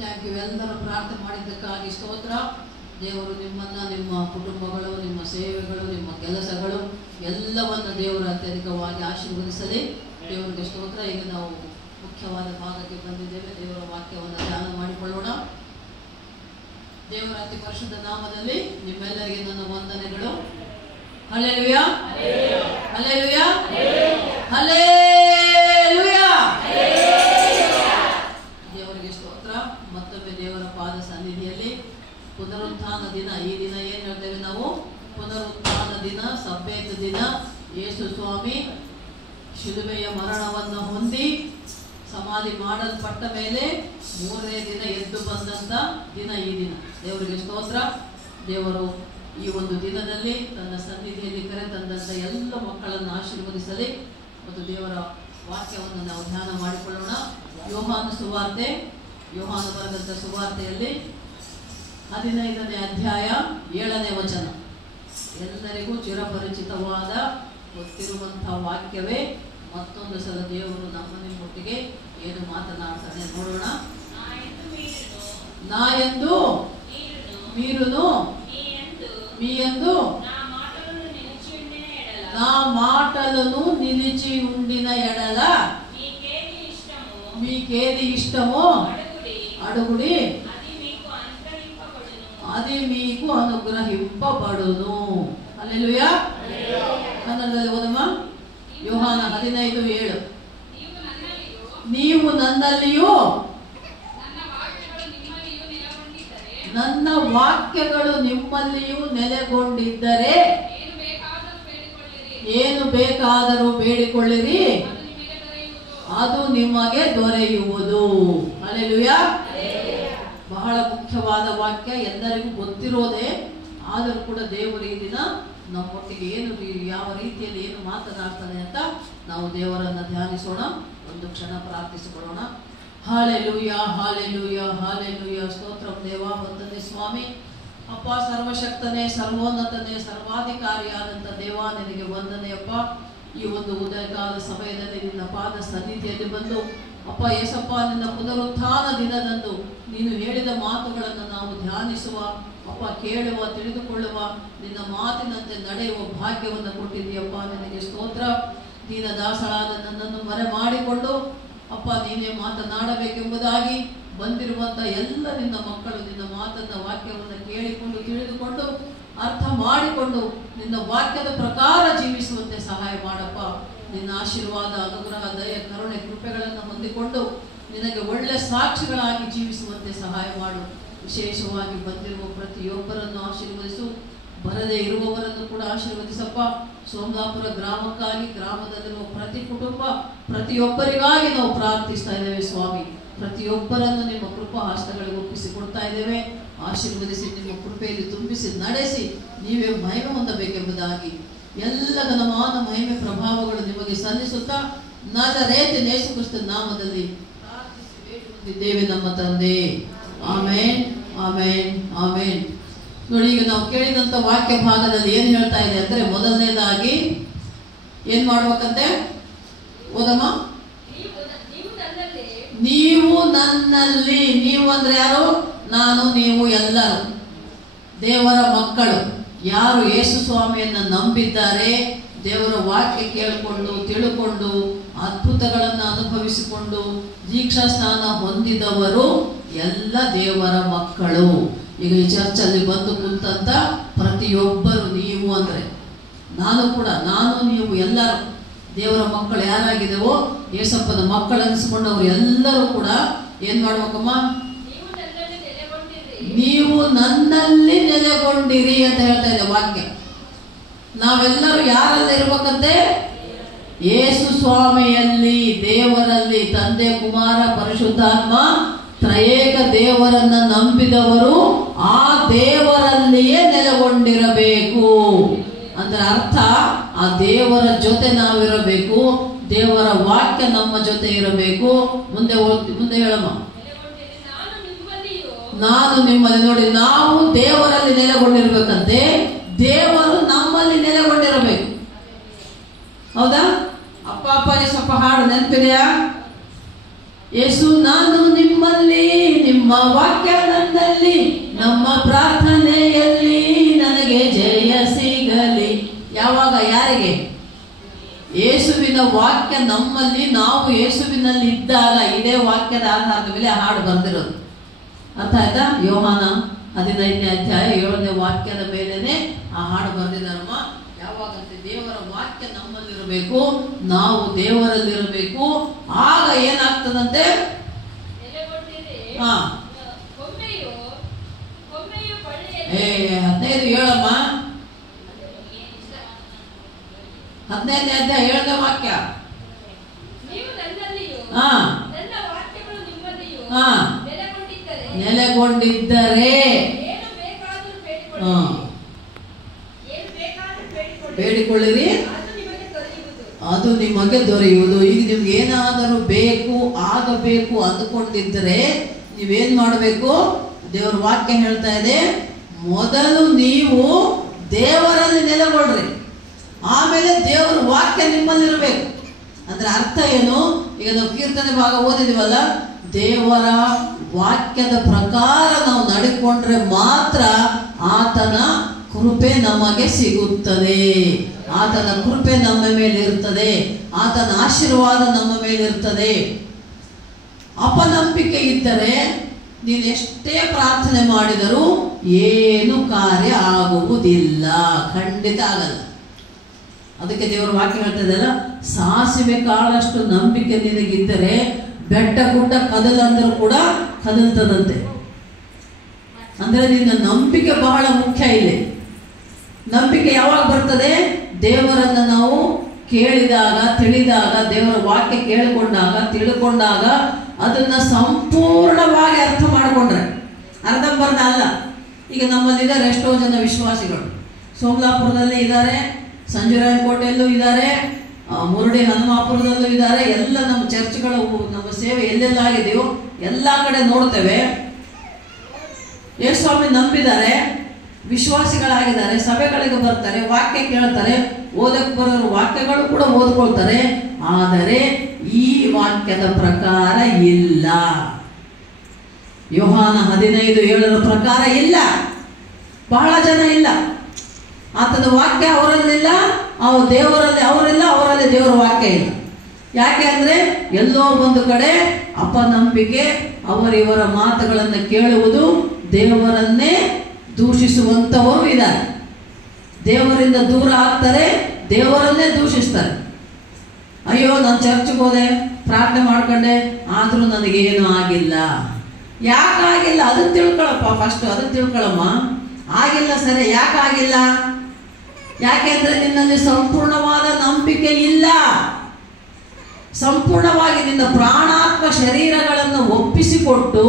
Thank you. ಎಲ್ಲರೂ ಪ್ರಾರ್ಥನೆ ಮಾಡಿದ್ದಕ್ಕಾಗಿ ಸ್ತೋತ್ರ. ದೇವರು ನಿಮ್ಮನ್ನು, ನಿಮ್ಮ ಕುಟುಂಬಗಳು, ನಿಮ್ಮ ಸೇವೆಗಳು, ನಿಮ್ಮ ಕೆಲಸಗಳು ಎಲ್ಲವನ್ನು ದೇವರು ಅತ್ಯಧಿಕವಾಗಿ ಆಶೀರ್ವದಿಸಲಿ. ದೇವರಿಗೆ ಸ್ತೋತ್ರ. ಈಗ ನಾವು ಮುಖ್ಯವಾದ ಭಾಗಕ್ಕೆ ಬಂದಿದ್ದೇವೆ. ದೇವರ ವಾಕ್ಯವನ್ನು ಧ್ಯಾನ ಮಾಡಿಕೊಳ್ಳೋಣ. ದೇವರ ಅತಿ ಪರಿಶುದ್ಧ ನಾಮದಲ್ಲಿ ನಿಮ್ಮೆಲ್ಲರಿಗೆ ನನ್ನ ವಂದನೆಗಳು. Hallelujah, hallelujah, hallelujah. ದೇವರಿಗೆ ಸ್ತೋತ್ರ. ಮತ್ತೊಮ್ಮೆ ದೇವರ ಪಾದ ಸನ್ನಿಧಿಯಲ್ಲಿ ಪುನರುತ್ಥಾನ ದಿನ. ಈ ದಿನ ಏನು ಹೇಳ್ತೇವೆ ನಾವು? ಪುನರುತ್ಥಾನ ದಿನ, ಸಬ್ಬೆತ್ ದಿನ. ಯೇಸು ಸ್ವಾಮಿ ಶಿಲುಬೆಯ ಮರಣವನ್ನು ಹೊಂದಿ ಸಮಾಧಿ ಮಾಡಲ್ಪಟ್ಟ ಮೇಲೆ ಮೂರನೇ ದಿನ ಎದ್ದು ಬಂದಂಥ ದಿನ ಈ ದಿನ. ದೇವರಿಗೆ ಸ್ತೋತ್ರ. ದೇವರು ಈ ಒಂದು ದಿನದಲ್ಲಿ ತನ್ನ ಸನ್ನಿಧಿಯಲ್ಲಿ ಕರೆತಂದಂಥ ಎಲ್ಲ ಮಕ್ಕಳನ್ನು ಆಶೀರ್ವದಿಸಲಿ. ಮತ್ತು ದೇವರ ವಾಕ್ಯವನ್ನು ನಾವು ಧ್ಯಾನ ಮಾಡಿಕೊಳ್ಳೋಣ. ಯೋಹಾನ ಸುವಾರ್ತೆ, ಯೋಹಾನ ಬರೆದಂಥ ಸುವಾರ್ತೆಯಲ್ಲಿ 15ನೇ ಅಧ್ಯಾಯ 7ನೇ ವಚನ. ಎಲ್ಲರಿಗೂ ಚಿರಪರಿಚಿತವಾದ ಗೊತ್ತಿರುವಂಥ ವಾಕ್ಯವೇ. ಮತ್ತೊಂದು ಸಲ ದೇವರು ನಮ್ಮ ನಿಮ್ಮೊಟ್ಟಿಗೆ ಏನು ಮಾತನಾಡ್ತಾನೆ ನೋಡೋಣ. ನಾ ಎಂದು ಮೀರುನು మీయందు నా మాటలను నిలిచి ఉండిన ఎడల మీకేది ఇష్టమో అడుగుడి, అది మీకు అనుగ్రహింపబడును. హల్లెలూయా. ಕನ್ನಡದಲ್ಲಿ ಓದಮ್ಮ. ಯೋಹಾನ 15:7. ನೀವು ನನ್ನಲ್ಲಿಯೂ ನನ್ನ ವಾಕ್ಯಗಳು ನಿಮ್ಮಲ್ಲಿಯೂ ನೆಲೆಗೊಂಡಿದ್ದರೆ ಏನು ಬೇಕಾದರೂ ಬೇಡಿಕೊಳ್ಳಿರಿ, ಅದು ನಿಮಗೆ ದೊರೆಯುವುದು. ಹಲ್ಲೆಲೂಯಾ. ಬಹಳ ಮುಖ್ಯವಾದ ವಾಕ್ಯ, ಎಲ್ಲರಿಗೂ ಗೊತ್ತಿರೋದೇ. ಆದರೂ ಕೂಡ ದೇವರು ಈ ದಿನ ನಮ್ಮೊಟ್ಟಿಗೆ ಏನು, ಯಾವ ರೀತಿಯಲ್ಲಿ ಏನು ಮಾತನಾಡ್ತಾನೆ ಅಂತ ನಾವು ದೇವರನ್ನು ಧ್ಯಾನಿಸೋಣ. ಒಂದು ಕ್ಷಣ ಪ್ರಾರ್ಥಿಸಿಕೊಳ್ಳೋಣ. Hallelujah, hallelujah, hallelujah. ಸ್ತೋತ್ರಂ ದೇವಾ. ವಂದನೆ ಸ್ವಾಮಿ. ಅಪ್ಪ, ಸರ್ವಶಕ್ತನೇ, ಸರ್ವೋನ್ನತನೇ, ಸರ್ವಾಧಿಕಾರಿಯಾದಂಥ ದೇವಾ, ನಿನಗೆ ವಂದನೆಯಪ್ಪ. ಈ ಒಂದು ಉದಯಕಾಲ ಸಮಯದಲ್ಲಿ ನಿನ್ನ ಪಾದ ಸನ್ನಿಧಿಯಲ್ಲಿ ಬಂದು ಅಪ್ಪ ಯೇಸಪ್ಪ, ನಿನ್ನ ಪುನರುತ್ಥಾನ ದಿನದಂದು ನೀನು ಹೇಳಿದ ಮಾತುಗಳನ್ನು ನಾವು ಧ್ಯಾನಿಸುವ, ಅಪ್ಪ ಕೇಳುವ, ತಿಳಿದುಕೊಳ್ಳುವ, ನಿನ್ನ ಮಾತಿನಂತೆ ನಡೆಯುವ ಭಾಗ್ಯವನ್ನು ಕೊಟ್ಟಿದ್ದೀಯಪ್ಪ. ನಿನಗೆ ಸ್ತೋತ್ರ. ದೀನ ದಾಸಳಾದ ನನ್ನನ್ನು ಮರೆ ಮಾಡಿಕೊಂಡು ಅಪ್ಪ ನೀನೇ ಮಾತನಾಡಬೇಕೆಂಬುದಾಗಿ ಬಂದಿರುವಂಥ ಎಲ್ಲ ನಿನ್ನ ಮಕ್ಕಳು ನಿನ್ನ ಮಾತನ್ನ, ವಾಕ್ಯವನ್ನು ಕೇಳಿಕೊಂಡು ತಿಳಿದುಕೊಂಡು ಅರ್ಥ ಮಾಡಿಕೊಂಡು ನಿನ್ನ ವಾಕ್ಯದ ಪ್ರಕಾರ ಜೀವಿಸುವಂತೆ ಸಹಾಯ ಮಾಡಪ್ಪ. ನಿನ್ನ ಆಶೀರ್ವಾದ, ಅನುಗ್ರಹ, ದಯ, ಕರುಣೆ, ಕೃಪೆಗಳನ್ನು ಹೊಂದಿಕೊಂಡು ನಿನಗೆ ಒಳ್ಳೆ ಸಾಕ್ಷಿಗಳಾಗಿ ಜೀವಿಸುವಂತೆ ಸಹಾಯ ಮಾಡು. ವಿಶೇಷವಾಗಿ ಬಂದಿರುವ ಪ್ರತಿಯೊಬ್ಬರನ್ನು ಆಶೀರ್ವದಿಸು. ಬರದೇ ಇರುವವರನ್ನು ಕೂಡ ಆಶೀರ್ವದಿಸಪ್ಪ. ಸೋಮಲಾಪುರ ಗ್ರಾಮಕ್ಕಾಗಿ, ಗ್ರಾಮದಲ್ಲಿರುವ ಪ್ರತಿ ಕುಟುಂಬ, ಪ್ರತಿಯೊಬ್ಬರಿಗಾಗಿ ನಾವು ಪ್ರಾರ್ಥಿಸ್ತಾ ಇದ್ದೇವೆ ಸ್ವಾಮಿ. ಪ್ರತಿಯೊಬ್ಬರನ್ನು ನಿಮ್ಮ ಕೃಪಾ ಹಸ್ತಗಳಿಗೆ ಒಪ್ಪಿಸಿಕೊಡ್ತಾ ಇದ್ದೇವೆ. ಆಶೀರ್ವದಿಸಿ, ನಿಮ್ಮ ಕೃಪೆಯಲ್ಲಿ ತುಂಬಿಸಿ ನಡೆಸಿ, ನೀವೇ ಮಹಿಮೆ ಹೊಂದಬೇಕೆಂಬುದಾಗಿ ಎಲ್ಲ ಘನಮಾನ ಮಹಿಮೆ ಪ್ರಭಾವಗಳು ನಿಮಗೆ ಸಲ್ಲಿಸುತ್ತಾ ನಜರೇತಿನ ಯೇಸು ಕ್ರಿಸ್ತನ ನಾಮದಲ್ಲಿ ಪ್ರಾರ್ಥಿಸಿ ಬೇಡಿಕೊಂಡಿದ್ದೇವೆ ನಮ್ಮ ತಂದೆ. ಆಮೇನ್, ಆಮೇನ್, ಆಮೇನ್. ನೋಡಿ, ಈಗ ನಾವು ಕೇಳಿದಂಥ ವಾಕ್ಯ ಭಾಗದಲ್ಲಿ ಏನು ಹೇಳ್ತಾ ಇದೆ ಅಂದ್ರೆ, ಮೊದಲನೇದಾಗಿ ಏನ್ ಮಾಡ್ಬೇಕಂತೆ? ಓದಮ್ಮ. ನೀವು ನನ್ನಲ್ಲಿ. ನೀವು ಅಂದ್ರೆ ಯಾರು? ನಾನು, ನೀವು ಎಲ್ಲರೂ ದೇವರ ಮಕ್ಕಳು. ಯಾರು ಯೇಸು ಸ್ವಾಮಿಯನ್ನು ನಂಬಿದ್ದಾರೆ, ದೇವರ ವಾಕ್ಯ ಕೇಳಿಕೊಂಡು ತಿಳ್ಕೊಂಡು ಅದ್ಭುತಗಳನ್ನು ಅನುಭವಿಸಿಕೊಂಡು ದೀಕ್ಷಾ ಸ್ನಾನ ಹೊಂದಿದವರು ಎಲ್ಲ ದೇವರ ಮಕ್ಕಳು. ಈಗ ಈ ಚರ್ಚಲ್ಲಿ ಬಂದು ಕುಂತಂತ ಪ್ರತಿಯೊಬ್ಬರು, ನೀವು ಅಂದ್ರೆ ನಾನು ಕೂಡ, ನಾನು ನೀವು ಎಲ್ಲರೂ ದೇವರ ಮಕ್ಕಳು ಯಾರಾಗಿದೆವೋ, ಯೇಸಪ್ಪನ ಮಕ್ಕಳು ಅನಿಸ್ಕೊಂಡವರು ಎಲ್ಲರೂ ಕೂಡ ಏನ್ ಮಾಡ್ಬೇಕಮ್ಮ? ನೀವು ನನ್ನಲ್ಲಿ ನೆಲೆಗೊಂಡಿರಿ ಅಂತ ಹೇಳ್ತಾ ಇದೆ ವಾಕ್ಯ. ನಾವೆಲ್ಲರೂ ಯಾರಲ್ಲಿ ಇರ್ಬೇಕಂತೆ? ಯೇಸು ಸ್ವಾಮಿಯಲ್ಲಿ, ದೇವರಲ್ಲಿ, ತಂದೆ, ಕುಮಾರ, ಪರಿಶುದ್ಧಾತ್ಮ ತ್ರಯೇಕ ದೇವರನ್ನ ನಂಬಿದವರು ಆ ದೇವರಲ್ಲಿಯೇ ನೆಲೆಗೊಂಡಿರಬೇಕು. ಅಂದ್ರೆ ಅರ್ಥ, ಆ ದೇವರ ಜೊತೆ ನಾವಿರಬೇಕು, ದೇವರ ವಾಕ್ಯ ನಮ್ಮ ಜೊತೆ ಇರಬೇಕು. ಮುಂದೆ ಹೇಳಮ್ಮ. ನಾನು ನಿಮ್ಮಲ್ಲಿ. ನೋಡಿ, ನಾವು ದೇವರಲ್ಲಿ ನೆಲೆಗೊಂಡಿರ್ಬೇಕಂತೆ, ದೇವರು ನಮ್ಮಲ್ಲಿ ನೆಲೆಗೊಂಡಿರಬೇಕು. ಹೌದಾ? ಅಪ್ಪ ಅಪ್ಪ ಸ್ವಲ್ಪ ಹಾಡು ನೆನಪಿದೆಯಾ? ಯೇಸು ನಾನು ನಿಮ್ಮಲ್ಲಿ, ನಿಮ್ಮ ನಿಮ್ಮ ವಾಕ್ಯ ನನ್ನಲ್ಲಿ, ನಮ್ಮ ಪ್ರಾರ್ಥನೆಯಲ್ಲಿ ನನಗೆ ಜಯ ಸಿಗಲಿ. ಯಾವಾಗ? ಯಾರಿಗೆ? ಯೇಸುವಿನ ವಾಕ್ಯ ನಮ್ಮಲ್ಲಿ, ನಾವು ಯೇಸುವಿನಲ್ಲಿ ಇದ್ದಾಗ. ಇದೇ ವಾಕ್ಯದ ಆಧಾರದ ಮೇಲೆ ಹಾಡು ಬರೆದಿರೋದು. ಅರ್ಥ ಆಯ್ತಾ? ಯೋಹಾನ 15ನೇ ಅಧ್ಯಾಯ 7ನೇ ವಾಕ್ಯದ ಮೇಲೆನೆ ಆ ಹಾಡು ಬರೆದಿದ್ದಾರಮ್ಮ. ಯಾವಾಗಂತೆ ದೇವರ ವಾಕ್ಯ ನಮ್ಮಲ್ಲಿರಬೇಕು, ನಾವು ದೇವರಲ್ಲಿರಬೇಕು. ಆಗ ಏನಾಗ್ತದಂತೆ? 15 ಹೇಳಮ್ಮ. 15ನೇ ಅಧ್ಯಾಯ 7ನೇ ವಾಕ್ಯ. ನೆಲೆಗೊಂಡಿದ್ದರೆ ಬೇಡಿಕೊಳ್ಳಿರಿ, ಅದು ನಿಮಗೆ ದೊರೆಯುವುದು. ಈಗ ನಿಮ್ಗೆ ಏನಾದರೂ ಬೇಕು, ಆಗಬೇಕು ಅಂದುಕೊಂಡಿದ್ದರೆ ನೀವೇನ್ ಮಾಡಬೇಕು? ದೇವರ ವಾಕ್ಯ ಹೇಳ್ತಾ ಇದೆ, ಮೊದಲು ನೀವು ದೇವರಲ್ಲಿ ನೆಲೆಗೊಳ್ರಿ, ಆಮೇಲೆ ದೇವರ ವಾಕ್ಯ ನಿಮ್ಮಲ್ಲಿರಬೇಕು. ಅಂದ್ರೆ ಅರ್ಥ ಏನು? ಈಗ ನಾವು ಕೀರ್ತನೆ ಭಾಗ ಓದಿದೀವಲ್ಲ, ದೇವರ ವಾಕ್ಯದ ಪ್ರಕಾರ ನಾವು ನಡ್ಕೊಂಡ್ರೆ ಮಾತ್ರ ಆತನ ಕೃಪೆ ನಮಗೆ ಸಿಗುತ್ತದೆ. ಆತನ ಕೃಪೆ ನಮ್ಮ ಮೇಲೆ ಇರ್ತದೆ, ಆತನ ಆಶೀರ್ವಾದ ನಮ್ಮ ಮೇಲೆ ಇರ್ತದೆ. ಅಪನಂಬಿಕೆ ಇದ್ದರೆ ನೀನು ಎಷ್ಟೇ ಪ್ರಾರ್ಥನೆ ಮಾಡಿದರೂ ಏನು ಕಾರ್ಯ ಆಗುವುದಿಲ್ಲ, ಖಂಡಿತ ಆಗಲ್ಲ. ಅದಕ್ಕೆ ದೇವರ ವಾಕ್ಯ ಹೇಳ್ತದಲ್ಲ, ಸಾಸಿವೆ ಕಾಳಷ್ಟು ನಂಬಿಕೆ ನಿನಗಿದ್ದರೆ ಬೆಟ್ಟ ಗುಡ್ಡ ಕದಲಂದ್ರೂ ಕೂಡ ಕದಲ್ತದಂತೆ. ಅಂದ್ರೆ ನಿನ್ನ ನಂಬಿಕೆ ಬಹಳ ಮುಖ್ಯ ಇಲ್ಲಿ. ನಂಬಿಕೆ ಯಾವಾಗ ಬರ್ತದೆ? ದೇವರನ್ನ ನಾವು ಕೇಳಿದಾಗ, ತಿಳಿದಾಗ, ದೇವರ ವಾಕ್ಯ ಕೇಳಿಕೊಂಡಾಗ, ತಿಳ್ಕೊಂಡಾಗ, ಅದನ್ನ ಸಂಪೂರ್ಣವಾಗಿ ಅರ್ಥ ಮಾಡಿಕೊಂಡ್ರೆ. ಅರ್ಧಂಬರ್ಧ ಅಲ್ಲ. ಈಗ ನಮ್ಮಲ್ಲಿದ್ದಾರೆ ಎಷ್ಟೋ ಜನ ವಿಶ್ವಾಸಿಗಳು. ಸೋಮಲಾಪುರದಲ್ಲಿ ಇದ್ದಾರೆ, ಸಂಜೀವರಾಯನಕೋಟೆಯಲ್ಲೂ ಇದ್ದಾರೆ, ಮುರುಡಿ ಹನುಮಾಪುರದಲ್ಲೂ ಇದ್ದಾರೆ. ಎಲ್ಲ ನಮ್ಮ ಚರ್ಚ್ಗಳು, ನಮ್ಮ ಸೇವೆ ಎಲ್ಲೆಲ್ಲಾಗಿದೆಯೋ ಎಲ್ಲ ಕಡೆ ನೋಡ್ತೇವೆ. ಯೇಸು ಸ್ವಾಮಿ ನಂಬಿದ್ದಾರೆ, ವಿಶ್ವಾಸಿಗಳಾಗಿದ್ದಾರೆ, ಸಭೆಗಳಿಗೆ ಬರ್ತಾರೆ, ವಾಕ್ಯ ಕೇಳ್ತಾರೆ, ಓದಕ್ಕೆ ಬರೋರು ವಾಕ್ಯಗಳು ಕೂಡ ಓದ್ಕೊಳ್ತಾರೆ. ಆದರೆ ಈ ವಾಕ್ಯದ ಪ್ರಕಾರ ಇಲ್ಲ. ಯೋಹಾನ 15:7 ಪ್ರಕಾರ ಇಲ್ಲ. ಬಹಳ ಜನ ಇಲ್ಲ. ಆತನ ವಾಕ್ಯ ಅವರಲ್ಲಿಲ್ಲ, ದೇವರಲ್ಲಿ ಅವರಿಲ್ಲ, ಅವರಲ್ಲಿ ದೇವರ ವಾಕ್ಯ ಇಲ್ಲ. ಯಾಕೆ ಅಂದ್ರೆ ಎಲ್ಲೋ ಒಂದು ಕಡೆ ಅಪನಂಬಿಕೆ, ಅವರಿವರ ಮಾತುಗಳನ್ನು ಕೇಳುವುದು, ದೇವರನ್ನೇ ದೂಷಿಸುವಂತವರು ಇದ್ದಾರೆ. ದೇವರಿಂದ ದೂರ ಆಗ್ತಾರೆ, ದೇವರನ್ನೇ ದೂಷಿಸ್ತಾರೆ. ಅಯ್ಯೋ, ನಾನು ಚರ್ಚ್ಗೆ ಹೋದೆ, ಪ್ರಾರ್ಥನೆ ಮಾಡ್ಕೊಂಡೆ, ಆದ್ರೂ ನನಗೇನು ಆಗಿಲ್ಲ. ಯಾಕಾಗಿಲ್ಲ ಅದನ್ನ ತಿಳ್ಕೊಳಪ್ಪ. ಫಸ್ಟ್ ಅದನ್ನ ತಿಳ್ಕೊಳಮ್ಮ. ಆಗಿಲ್ಲ ಸರಿ, ಯಾಕಾಗಿಲ್ಲ? ಯಾಕೆಂದ್ರೆ ನಿನ್ನಲ್ಲಿ ಸಂಪೂರ್ಣವಾದ ನಂಬಿಕೆ ಇಲ್ಲ. ಸಂಪೂರ್ಣವಾಗಿ ನಿನ್ನ ಪ್ರಾಣಾತ್ಮ ಶರೀರಗಳನ್ನು ಒಪ್ಪಿಸಿಕೊಟ್ಟು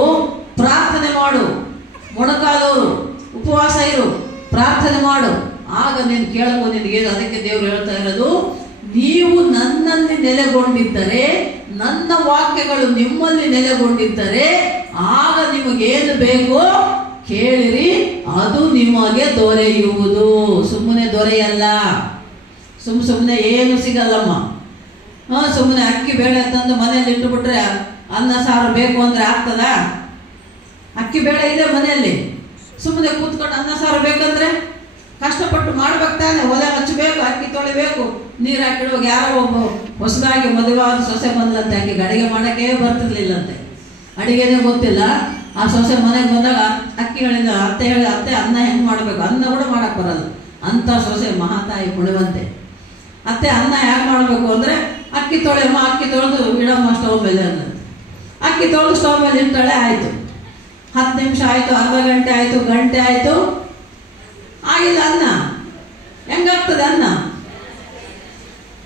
ಪ್ರಾರ್ಥನೆ ಮಾಡು. ಮೊಣಕಾಲೋರು, ಉಪವಾಸ ಇರು, ಪ್ರಾರ್ಥನೆ ಮಾಡು. ಆಗ ನೀನು ಕೇಳಕೋ, ನಿನಗೇನು. ಅದಕ್ಕೆ ದೇವರು ಹೇಳ್ತಾ ಇರೋದು, ನೀವು ನನ್ನಲ್ಲಿ ನೆಲೆಗೊಂಡಿದ್ದರೆ, ನನ್ನ ವಾಕ್ಯಗಳು ನಿಮ್ಮಲ್ಲಿ ನೆಲೆಗೊಂಡಿದ್ದರೆ, ಆಗ ನಿಮಗೇನು ಬೇಕೋ ಕೇಳಿರಿ, ಅದು ನಿಮಗೆ ದೊರೆಯುವುದು. ಸುಮ್ಮನೆ ದೊರೆಯಲ್ಲ, ಸುಮ್ಮನೆ ಏನು ಸಿಗಲ್ಲಮ್ಮ. ಸುಮ್ಮನೆ ಅಕ್ಕಿ ಬೇಳೆ ತಂದು ಮನೆಯಲ್ಲಿ ಇಟ್ಟುಬಿಟ್ರೆ ಅನ್ನ ಸಾರು ಬೇಕು ಅಂದ್ರೆ ಆಗ್ತದ? ಅಕ್ಕಿ ಬೇಳೆ ಇದೆ ಮನೆಯಲ್ಲಿ, ಸುಮ್ಮನೆ ಕೂತ್ಕೊಂಡು ಅನ್ನ ಸಾರು ಬೇಕಂದ್ರೆ ಕಷ್ಟಪಟ್ಟು ಮಾಡ್ಬೇಕು ತಾನೆ. ಒಲೆ ಹಚ್ಚಬೇಕು, ಅಕ್ಕಿ ತೊಳಿಬೇಕು, ನೀರು ಹಾಕಿಡುವಾಗ. ಯಾರೋ ಒಬ್ಬ ಹೊಸದಾಗಿ ಮದುವಾದ ಸೊಸೆ ಬಂದ್ಲಂತೆ, ಆಕೆಗೆ ಅಡಿಗೆ ಮಾಡೋಕ್ಕೆ ಬರ್ತಿರ್ಲಿಲ್ಲಂತೆ, ಅಡಿಗೆನೇ ಗೊತ್ತಿಲ್ಲ. ಆ ಸೊಸೆ ಮನೆಗೆ ಬಂದಾಗ ಅಕ್ಕಿ ಹೇಳಿದ, ಅತ್ತೆ ಹೇಳಿದ, ಅತ್ತೆ ಅನ್ನ ಹೆಂಗೆ ಮಾಡಬೇಕು, ಅನ್ನ ಕೂಡ ಮಾಡಕ್ ಬರಲ್ಲ ಅಂತ ಸೊಸೆ ಮಹಾತಾಯಿ ಕುಣಿವಂತೆ. ಅತ್ತೆ ಅನ್ನ ಹೇಗೆ ಮಾಡಬೇಕು ಅಂದ್ರೆ, ಅಕ್ಕಿ ತೊಳೆಯಮ್ಮ, ಅಕ್ಕಿ ತೊಳೆದು ಇಡಮ್ಮ ಸ್ಟವ್ ಮೇಲೆ ಅಂದ್ರೆ. ಅಕ್ಕಿ ತೊಳೆದು ಸ್ಟವ್ ಮೇಲೆ ಇಟ್ಟಾಳೆ, ಆಯ್ತು. 10 ನಿಮಿಷ ಆಯ್ತು, ಅರ್ಧ ಗಂಟೆ ಆಯ್ತು, ಗಂಟೆ ಆಯ್ತು, ಆಗಿಲ್ಲ ಅನ್ನ. ಹೆಂಗಾಗ್ತದೆ ಅನ್ನ?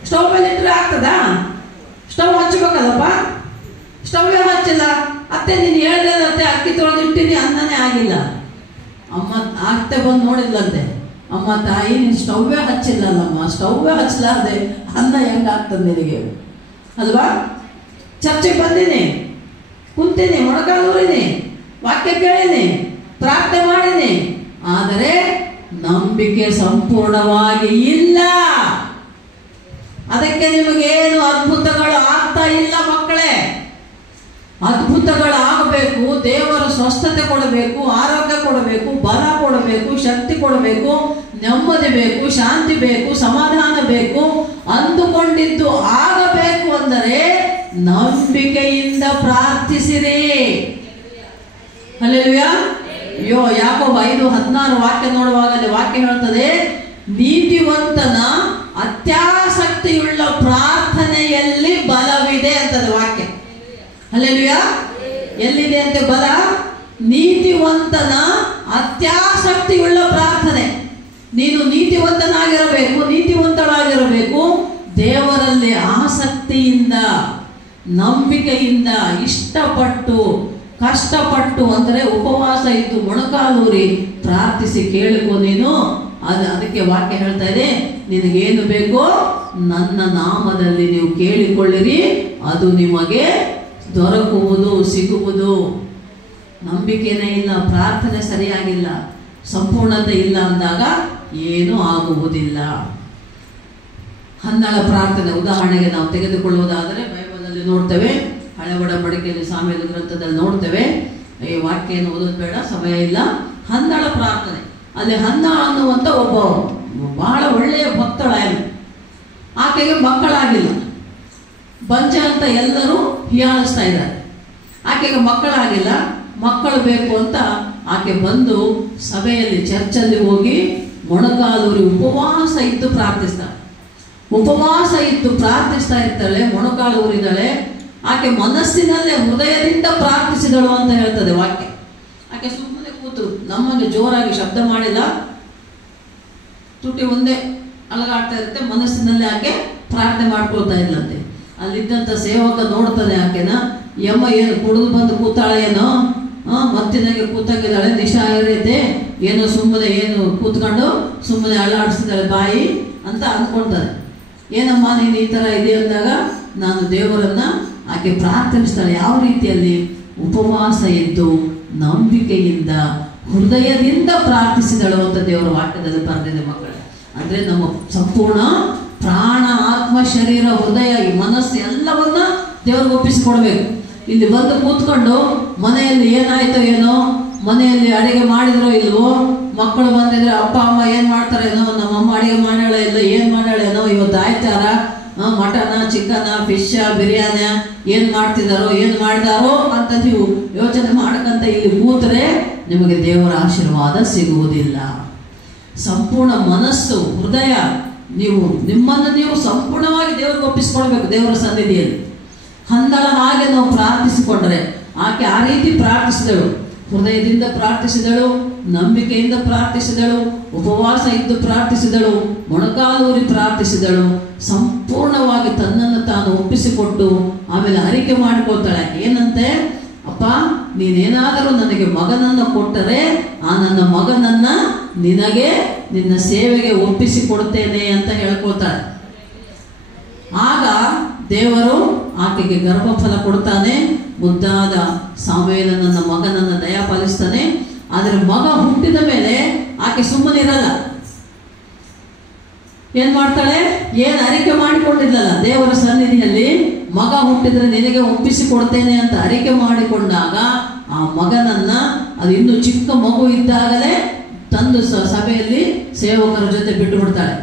ಸ್ಟವ್ ಮೇಲೆ ಇಟ್ಟರೆ ಆಗ್ತದ? ಸ್ಟವ್ ಹಚ್ಚಬೇಕಲ್ಲಪ್ಪ, ಸ್ಟವ್ವೇ ಹಚ್ಚಿಲ್ಲ. ಅತ್ತೆ ನೀನು ಹೇಳ್ದೇನತ್ತೆ, ಅಕ್ಕಿ ತೊಳೆದು ಇಟ್ಟಿನಿ, ಅನ್ನನೇ ಆಗಿಲ್ಲ. ಅಮ್ಮ ಅತ್ತೆ ಬಂದು ನೋಡಿದ್ಲಂತೆ, ಅಮ್ಮ ತಾಯಿ ನೀನು ಸ್ಟವ್ವೇ ಹಚ್ಚಿಲ್ಲಲ್ಲಮ್ಮ, ಸ್ಟವ್ವೇ ಹಚ್ಚಲಾರ್ದೆ ಅನ್ನ ಹೆಂಗಾಗ್ತದೆ ನಿನಗೆ ಅಲ್ವಾ? ಚರ್ಚೆಗೆ ಬಂದೀನಿ, ಕುಂತೀನಿ, ಮೊಣಕಾಲೂರಿನಿ, ವಾಕ್ಯ ಕೇಳಿನಿ, ಪ್ರಾರ್ಥನೆ ಮಾಡಿನಿ, ಆದರೆ ನಂಬಿಕೆ ಸಂಪೂರ್ಣವಾಗಿ ಇಲ್ಲ. ಅದಕ್ಕೆ ನಿಮಗೇನು ಅದ್ಭುತಗಳು ಆಗ್ತಾ ಇಲ್ಲ ಮಕ್ಕಳೇ. ಅದ್ಭುತಗಳು ಆಗಬೇಕು ಆಗಬೇಕು, ದೇವರು ಸ್ವಸ್ಥತೆ ಕೊಡಬೇಕು, ಆರೋಗ್ಯ ಕೊಡಬೇಕು, ಬಲ ಕೊಡಬೇಕು, ಶಕ್ತಿ ಕೊಡಬೇಕು, ನೆಮ್ಮದಿ ಬೇಕು, ಶಾಂತಿ ಬೇಕು, ಸಮಾಧಾನ ಬೇಕು ಅಂದುಕೊಂಡಿದ್ದು ಆಗಬೇಕು ಅಂದರೆ ನಂಬಿಕೆಯಿಂದ ಪ್ರಾರ್ಥಿಸಿರಿ. ಹಲ್ಲೆಲೂಯಾ. ಯಾಕೋಬ 5:16 ವಾಕ್ಯ ನೋಡುವಾಗ ಅಲ್ಲಿ ವಾಕ್ಯ ಹೇಳ್ತದೆ, ನೀತಿವಂತನ ಅತ್ಯಾಸಕ್ತಿಯುಳ್ಳ ಪ್ರಾರ್ಥನೆಯಲ್ಲಿ ಬಲವಿದೆ ಅಂತದೆ ವಾಕ್ಯ. ಹಲ್ಲೆಲೂಯಾ. ಎಲ್ಲಿದೆ ಅಂತೆ ಬಲ? ನೀತಿವಂತನ ಅತ್ಯಾಸಕ್ತಿಯುಳ್ಳ ಪ್ರಾರ್ಥನೆ. ನೀನು ನೀತಿವಂತನಾಗಿರಬೇಕು, ನೀತಿವಂತಳಾಗಿರಬೇಕು. ದೇವರಲ್ಲಿ ಆಸಕ್ತಿಯಿಂದ, ನಂಬಿಕೆಯಿಂದ, ಇಷ್ಟಪಟ್ಟು, ಕಷ್ಟಪಟ್ಟು, ಅಂದರೆ ಉಪವಾಸ ಇದ್ದು ಮೊಣಕಾಲೂರಿ ಪ್ರಾರ್ಥಿಸಿ ಕೇಳಿಕೊ ನೀನು. ಅದಕ್ಕೆ ವಾಕ್ಯ ಹೇಳ್ತಾ ಇದೆ, ನಿನಗೇನು ಬೇಕೋ ನನ್ನ ನಾಮದಲ್ಲಿ ನೀವು ಕೇಳಿಕೊಳ್ಳಿರಿ, ಅದು ನಿಮಗೆ ದೊರಕುವುದು, ಸಿಗುವುದು. ನಂಬಿಕೆನೇ ಇಲ್ಲ, ಪ್ರಾರ್ಥನೆ ಸರಿಯಾಗಿಲ್ಲ, ಸಂಪೂರ್ಣತೆ ಇಲ್ಲ ಅಂದಾಗ ಏನೂ ಆಗುವುದಿಲ್ಲ. ಹನ್ನಳ ಪ್ರಾರ್ಥನೆ ಉದಾಹರಣೆಗೆ ನಾವು ತೆಗೆದುಕೊಳ್ಳುವುದಾದರೆ ಬೈಬಲಲ್ಲಿ ನೋಡ್ತೇವೆ, ಹಳೆ ಒಡಂಬಡಿಕೆಯಲ್ಲಿ ಸಾಮ್ಯದ ಗ್ರಂಥದಲ್ಲಿ ನೋಡ್ತೇವೆ. ಈ ವಾಕ್ಯವನ್ನು ಓದೋದು ಬೇಡ, ಸಮಯ ಇಲ್ಲ. ಹನ್ನಳ ಪ್ರಾರ್ಥನೆ, ಅಲ್ಲಿ ಹನ್ನ ಅನ್ನುವಂಥ ಒಬ್ಬ ಬಹಳ ಒಳ್ಳೆಯ ಭಕ್ತಳಾಯನು. ಆಕೆಗೆ ಮಕ್ಕಳಾಗಿಲ್ಲ, ಬಂಜ ಅಂತ ಎಲ್ಲರೂ ಹೀಯಾಳಿಸ್ತಾ ಇದ್ದಾರೆ. ಆಕೆಗೆ ಮಕ್ಕಳಾಗಿಲ್ಲ, ಮಕ್ಕಳು ಬೇಕು ಅಂತ ಆಕೆ ಬಂದು ಸಭೆಯಲ್ಲಿ, ಚರ್ಚಲ್ಲಿ ಹೋಗಿ ಮೊಣಕಾಲೂರಿ ಉಪವಾಸ ಇದ್ದು ಪ್ರಾರ್ಥಿಸ್ತಾಳೆ. ಉಪವಾಸ ಇದ್ದು ಪ್ರಾರ್ಥಿಸ್ತಾ ಇರ್ತಾಳೆ, ಮೊಣಕಾಲೂರಿದ್ದಾಳೆ. ಆಕೆ ಮನಸ್ಸಿನಲ್ಲೇ ಹೃದಯದಿಂದ ಪ್ರಾರ್ಥಿಸಿದಳು ಅಂತ ಹೇಳ್ತದೆ ವಾಕ್ಯ. ಆಕೆ ಸುಮ್ಮನೆ ಕೂತು ನಮಗೆ ಜೋರಾಗಿ ಶಬ್ದ ಮಾಡಿಲ್ಲ, ತುಟಿ ಒಂದೇ ಅಲಗಾಡ್ತಾ ಇರುತ್ತೆ, ಮನಸ್ಸಿನಲ್ಲಿ ಆಕೆ ಪ್ರಾರ್ಥನೆ ಮಾಡ್ಕೊಳ್ತಾ ಇದ್ಲಂತೆ. ಅಲ್ಲಿದ್ದಂಥ ಸೇವಕ ನೋಡ್ತಾನೆ ಆಕೆನ, ಯಮ್ಮ ಏನು ಕುಡಿದು ಬಂದು ಕೂತಾಳೆ ಏನೋ, ಮತ್ತಿನಾಗೆ ಕೂತಾಗಿದ್ದಾಳೆ, ನಿಶಾಯಿರೈತೆ, ಏನೋ ಸುಮ್ಮನೆ ಏನು ಕೂತ್ಕೊಂಡು ಸುಮ್ಮನೆ ಅಳ್ಳಾಡಿಸಿದಾಳೆ ಬಾಯಿ ಅಂತ ಅಂದ್ಕೊಳ್ತಾರೆ. ಏನಮ್ಮ ನೀನು ಈ ಥರ ಇದೆ ಅಂದಾಗ ನಾನು ದೇವರನ್ನ, ಆಕೆ ಪ್ರಾರ್ಥಿಸ್ತಾಳೆ. ಯಾವ ರೀತಿಯಲ್ಲಿ? ಉಪವಾಸ ಇದ್ದು ನಂಬಿಕೆಯಿಂದ ಹೃದಯದಿಂದ ಪ್ರಾರ್ಥಿಸಿದಳು ಅಂತ ದೇವರ ವಾಕ್ಯದಲ್ಲಿ ಬರೆದಿದೆ ಮಕ್ಕಳೇ. ಅಂದರೆ ನಮ್ಮ ಸಂಪೂರ್ಣ ಪ್ರಾಣ, ಆತ್ಮ, ಶರೀರ, ಹೃದಯ, ಈ ಮನಸ್ಸು ಎಲ್ಲವನ್ನ ದೇವ್ರಿಗೆ ಒಪ್ಪಿಸಿಕೊಡ್ಬೇಕು. ಇಲ್ಲಿ ಬಂದು ಕೂತ್ಕೊಂಡು ಮನೆಯಲ್ಲಿ ಏನಾಯ್ತೋ ಏನೋ, ಮನೆಯಲ್ಲಿ ಅಡಿಗೆ ಮಾಡಿದ್ರೋ ಇಲ್ವೋ, ಮಕ್ಕಳು ಬಂದಿದ್ರೆ ಅಪ್ಪ ಅಮ್ಮ ಏನು ಮಾಡ್ತಾರೇನೋ, ನಮ್ಮಮ್ಮ ಅಡಿಗೆ ಮಾಡ್ಯಾಳ ಇಲ್ಲ, ಏನು ಮಾಡ್ಯಾಳೇನೋ, ಇವತ್ತು ಆಯ್ತಾರ ಮಟನ, ಚಿಕನ, ಫಿಶ್, ಬಿರಿಯಾನಿ ಏನು ಮಾಡ್ತಿದ್ದಾರೋ, ಏನು ಮಾಡಿದಾರೋ ಅಂತ ನೀವು ಯೋಚನೆ ಮಾಡಕ್ಕಂತ ಇಲ್ಲಿ ಕೂತ್ರೆ ನಿಮಗೆ ದೇವರ ಆಶೀರ್ವಾದ ಸಿಗುವುದಿಲ್ಲ. ಸಂಪೂರ್ಣ ಮನಸ್ಸು, ಹೃದಯ, ನಿಮ್ಮನ್ನು ನೀವು ಸಂಪೂರ್ಣವಾಗಿ ದೇವರಿಗೆ ಒಪ್ಪಿಸಿಕೊಳ್ಬೇಕು ದೇವರ ಸನ್ನಿಧಿಯಲ್ಲಿ. ಹಂದಳ ಹಾಗೆ ನಾವು ಪ್ರಾರ್ಥಿಸಿಕೊಂಡ್ರೆ, ಆಕೆ ಆ ರೀತಿ ಪ್ರಾರ್ಥಿಸಿದಳು, ಹೃದಯದಿಂದ ಪ್ರಾರ್ಥಿಸಿದಳು, ನಂಬಿಕೆಯಿಂದ ಪ್ರಾರ್ಥಿಸಿದಳು, ಉಪವಾಸ ಇದ್ದು ಪ್ರಾರ್ಥಿಸಿದಳು, ಮೊಣಕಾಲೂರಿ ಪ್ರಾರ್ಥಿಸಿದಳು, ಸಂಪೂರ್ಣವಾಗಿ ತನ್ನನ್ನು ತಾನು ಒಪ್ಪಿಸಿಕೊಟ್ಟು ಆಮೇಲೆ ಅರಿಕೆ ಮಾಡಿಕೊಳ್ತಾಳೆ. ಏನಂತೆ? ಅಪ್ಪ, ನೀನೇನಾದರೂ ನನಗೆ ಮಗನನ್ನು ಕೊಟ್ಟರೆ ಆ ನನ್ನ ಮಗನನ್ನ ನಿನಗೆ, ನಿನ್ನ ಸೇವೆಗೆ ಒಪ್ಪಿಸಿಕೊಡ್ತೇನೆ ಅಂತ ಹೇಳ್ಕೊಳ್ತಾಳೆ. ಆಗ ದೇವರು ಆಕೆಗೆ ಗರ್ಭಫಲ ಕೊಡ್ತಾನೆ. ಮುದ್ದಾದ ಸಾಮುವೇಲ ನನ್ನ ಮಗನನ್ನ ದಯಾಪಾಲಿಸ್ತಾನೆ. ಆದರೆ ಮಗ ಹುಟ್ಟಿದ ಮೇಲೆ ಆಕೆ ಸುಮ್ಮನಿರಲ್ಲ. ಏನ್ ಮಾಡ್ತಾಳೆ? ಏನು ಅರಿಕೆ ಮಾಡಿಕೊಂಡಿದ್ದಲ್ಲ ದೇವರ ಸನ್ನಿಧಿಯಲ್ಲಿ, ಮಗ ಹುಟ್ಟಿದ್ರೆ ನಿನಗೆ ಒಪ್ಪಿಸಿಕೊಡ್ತೇನೆ ಅಂತ ಅರಿಕೆ ಮಾಡಿಕೊಂಡಾಗ ಆ ಮಗನನ್ನ, ಅದು ಇನ್ನು ಚಿಕ್ಕ ಮಗು ಇದ್ದಾಗಲೇ ತಂದು ಸಭೆಯಲ್ಲಿ ಸೇವಕರ ಜೊತೆ ಬಿಟ್ಟು ಬಿಡ್ತಾಳೆ.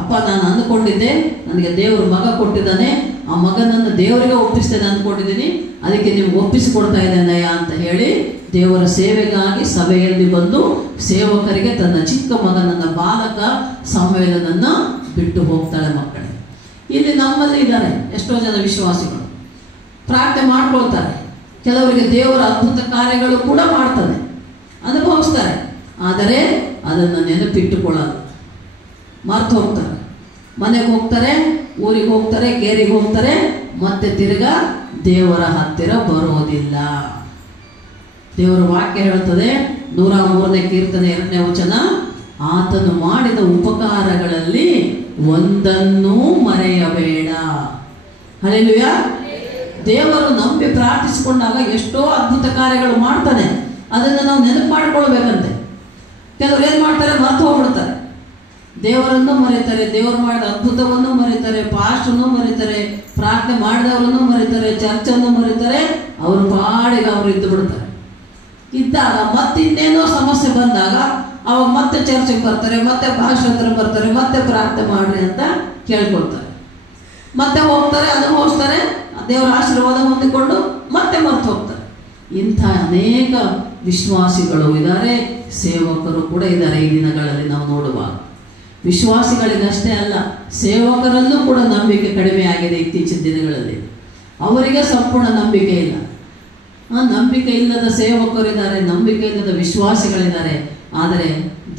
ಅಪ್ಪ, ನಾನು ಅಂದುಕೊಂಡಿದ್ದೆ ನನಗೆ ದೇವರು ಮಗ ಕೊಟ್ಟಿದ್ದಾನೆ, ಆ ಮಗನನ್ನು ದೇವರಿಗೆ ಒಪ್ಪಿಸ್ತೇನೆ ಅಂದ್ಕೊಂಡಿದ್ದೀನಿ, ಅದಕ್ಕೆ ನಿಮ್ಗೆ ಒಪ್ಪಿಸಿಕೊಡ್ತಾ ಇದ್ದೇನೆಯ ಅಂತ ಹೇಳಿ ದೇವರ ಸೇವೆಗಾಗಿ ಸಭೆಯಲ್ಲಿ ಬಂದು ಸೇವಕರಿಗೆ ತನ್ನ ಚಿಕ್ಕ ಮಗನನ್ನ, ಬಾಲಕ ಸಾಮುವೇಲನನ್ನ ಬಿಟ್ಟು ಹೋಗ್ತಾಳೆ. ಮಕ್ಕಳೇ, ಇಲ್ಲಿ ನಮ್ಮಲ್ಲಿ ಇದ್ದಾರೆ ಎಷ್ಟೋ ಜನ ವಿಶ್ವಾಸಿಗಳು, ಪ್ರಾರ್ಥನೆ ಮಾಡ್ಕೊಳ್ತಾರೆ. ಕೆಲವರಿಗೆ ದೇವರ ಅದ್ಭುತ ಕಾರ್ಯಗಳು ಕೂಡ ಮಾಡ್ತಾರೆ, ಅನುಭವಿಸ್ತಾರೆ. ಆದರೆ ಅದನ್ನು ನೆನಪಿಟ್ಟುಕೊಳ್ಳಲ್ಲ, ಮರ್ತು ಹೋಗ್ತಾರೆ. ಮನೆಗೆ ಹೋಗ್ತಾರೆ, ಊರಿಗೆ ಹೋಗ್ತಾರೆ, ಕೇರಿಗೆ ಹೋಗ್ತಾರೆ, ಮತ್ತೆ ತಿರ್ಗಾ ದೇವರ ಹತ್ತಿರ ಬರೋದಿಲ್ಲ. ದೇವರ ವಾಕ್ಯ ಹೇಳುತ್ತದೆ, 103ನೇ ಕೀರ್ತನೆ 2ನೇ ವಚನ, ಆತನು ಮಾಡಿದ ಉಪಕಾರಗಳಲ್ಲಿ ಒಂದನ್ನೂ ಮರೆಯಬೇಡ. ಹಲ್ಲೆಲೂಯಾ. ದೇವರು ನಂಬಿ ಪ್ರಾರ್ಥಿಸಿಕೊಂಡಾಗ ಎಷ್ಟೋ ಅದ್ಭುತ ಕಾರ್ಯಗಳು ಮಾಡ್ತಾನೆ, ಅದನ್ನು ನಾವು ನೆನಪು ಮಾಡಿಕೊಳ್ಬೇಕಂತೆ. ಕೆಲವರು ಏನು ಮಾಡ್ತಾರೆ? ಮರ್ತು ಹೋಗ್ಬಿಡ್ತಾರೆ, ದೇವರನ್ನು ಮರೀತಾರೆ, ದೇವರು ಮಾಡಿದ ಅದ್ಭುತವನ್ನು ಮರೀತಾರೆ, ಪಾಸ್ಟನ್ನು ಮರೀತಾರೆ, ಪ್ರಾರ್ಥನೆ ಮಾಡಿದವರನ್ನು ಮರೀತಾರೆ, ಚರ್ಚನ್ನು ಮರೀತಾರೆ, ಅವ್ರ ಪಾಡಿಗೆ ಅವರು ಇದ್ದು ಬಿಡ್ತಾರೆ. ಇದ್ದಾಗ ಮತ್ತಿನ್ನೇನೋ ಸಮಸ್ಯೆ ಬಂದಾಗ ಅವಾಗ ಮತ್ತೆ ಚರ್ಚೆಗೆ ಬರ್ತಾರೆ, ಮತ್ತೆ ಭಾಷೆ ಹತ್ರ ಬರ್ತಾರೆ, ಮತ್ತೆ ಪ್ರಾರ್ಥನೆ ಮಾಡ್ರಿ ಅಂತ ಕೇಳ್ಕೊಳ್ತಾರೆ, ಮತ್ತೆ ಹೋಗ್ತಾರೆ, ಅನುಭವಿಸ್ತಾರೆ, ದೇವರ ಆಶೀರ್ವಾದ ಹೊಂದಿಕೊಂಡು ಮತ್ತೆ ಮರ್ತು ಹೋಗ್ತಾರೆ. ಇಂಥ ಅನೇಕ ವಿಶ್ವಾಸಿಗಳು ಇದ್ದಾರೆ, ಸೇವಕರು ಕೂಡ ಇದ್ದಾರೆ. ಈ ದಿನಗಳಲ್ಲಿ ನಾವು ನೋಡುವಾಗ ವಿಶ್ವಾಸಿಗಳಿಗಷ್ಟೇ ಅಲ್ಲ, ಸೇವಕರಲ್ಲೂ ಕೂಡ ನಂಬಿಕೆ ಕಡಿಮೆ ಆಗಿದೆ ಇತ್ತೀಚಿನ ದಿನಗಳಲ್ಲಿ. ಅವರಿಗೆ ಸಂಪೂರ್ಣ ನಂಬಿಕೆ ಇಲ್ಲ. ನಂಬಿಕೆ ಇಲ್ಲದ ಸೇವಕರಿದ್ದಾರೆ, ನಂಬಿಕೆ ಇಲ್ಲದ ವಿಶ್ವಾಸಿಗಳಿದ್ದಾರೆ. ಆದರೆ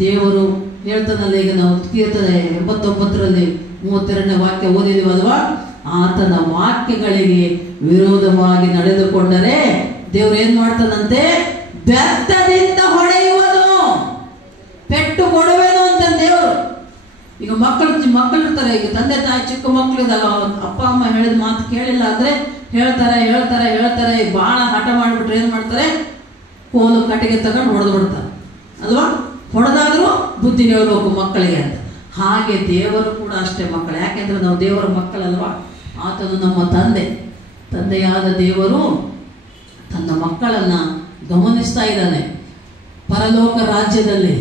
ದೇವರು ಹೇಳ್ತಾನಲ್ಲ, ಈಗ ನಾವು ಕೀರ್ತನೆ 89ರಲ್ಲಿ 32ನೇ ವಾಕ್ಯ ಓದಿದೀವಲ್ವಾ, ಆತನ ವಾಕ್ಯಗಳಿಗೆ ವಿರೋಧವಾಗಿ ನಡೆದುಕೊಂಡರೆ ದೇವ್ರು ಏನ್ ಮಾಡ್ತಾನಂತೆ, ಬೆತ್ತದಿಂದ ಹೊಡೆಯುವನು, ಪೆಟ್ಟು ಕೊಡುವೆನು ಅಂತ ದೇವರು. ಈಗ ಮಕ್ಕಳು ಇರ್ತಾರೆ, ಈಗ ತಂದೆ ತಾಯಿ ಚಿಕ್ಕ ಮಕ್ಕಳಿದಾಗ ಅಪ್ಪ ಅಮ್ಮ ಹೇಳಿದ ಮಾತು ಕೇಳಿಲ್ಲ ಅಂದ್ರೆ ಹೇಳ್ತಾರೆ ಬಹಳ ಹಠ ಮಾಡಿಬಿಟ್ರೆ ಏನ್ ಮಾಡ್ತಾರೆ, ಕೋಲು ಕಟ್ಟಿಗೆ ತಗೊಂಡು ಹೊಡೆದು ಬಿಡ್ತಾರೆ ಅಲ್ವಾ. ಹೊಡೆದಾದ್ರೂ ಬುದ್ಧಿ ಹೇಳ್ಬೇಕು ಮಕ್ಕಳಿಗೆ ಅಂತ. ಹಾಗೆ ದೇವರು ಕೂಡ ಅಷ್ಟೇ ಮಕ್ಕಳು. ಯಾಕೆಂದ್ರೆ ನಾವು ದೇವರ ಮಕ್ಕಳಲ್ವಾ. ಆತನು ನಮ್ಮ ತಂದೆಯಾದ ದೇವರು ತನ್ನ ಮಕ್ಕಳನ್ನ ಗಮನಿಸ್ತಾ ಇದ್ದಾನೆ. ಪರಲೋಕ ರಾಜ್ಯದಲ್ಲಿ,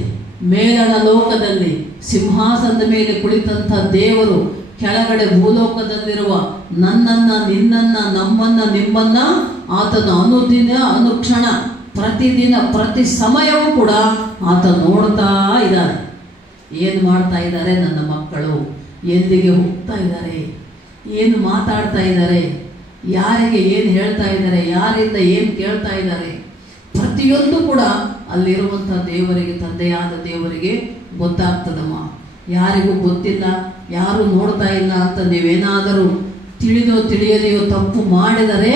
ಮೇಲನ ಲೋಕದಲ್ಲಿ ಸಿಂಹಾಸನದ ಮೇಲೆ ಕುಳಿತಂಥ ದೇವರು ಕೆಳಗಡೆ ಭೂಲೋಕದಲ್ಲಿರುವ ನನ್ನನ್ನ, ನಿನ್ನನ್ನ, ನಮ್ಮನ್ನ, ನಿಮ್ಮನ್ನ ಆತನು ಅನುದಿನ, ಅನುಕ್ಷಣ, ಪ್ರತಿದಿನ, ಪ್ರತಿ ಸಮಯವೂ ಕೂಡ ಆತ ನೋಡ್ತಾ ಇದ್ದಾನೆ. ಏನು ಮಾಡ್ತಾ ಇದ್ದಾರೆ ನನ್ನ ಮಕ್ಕಳು, ಎಲ್ಲಿಗೆ ಹೋಗ್ತಾ ಇದ್ದಾರೆ, ಏನು ಮಾತಾಡ್ತಾ ಇದ್ದಾರೆ, ಯಾರಿಗೆ ಏನು ಹೇಳ್ತಾ ಇದ್ದಾರೆ, ಯಾರಿಂದ ಏನು ಕೇಳ್ತಾ ಇದ್ದಾರೆ, ಪ್ರತಿಯೊಂದು ಕೂಡ ಅಲ್ಲಿರುವಂಥ ದೇವರಿಗೆ, ತಂದೆಯಾದ ದೇವರಿಗೆ ಗೊತ್ತಾಗ್ತದಮ್ಮ. ಯಾರಿಗೂ ಗೊತ್ತಿಲ್ಲ, ಯಾರು ನೋಡ್ತಾ ಇಲ್ಲ ಅಂತ ನೀವೇನಾದರೂ ತಿಳಿಯದೆಯೋ ತಪ್ಪು ಮಾಡಿದರೆ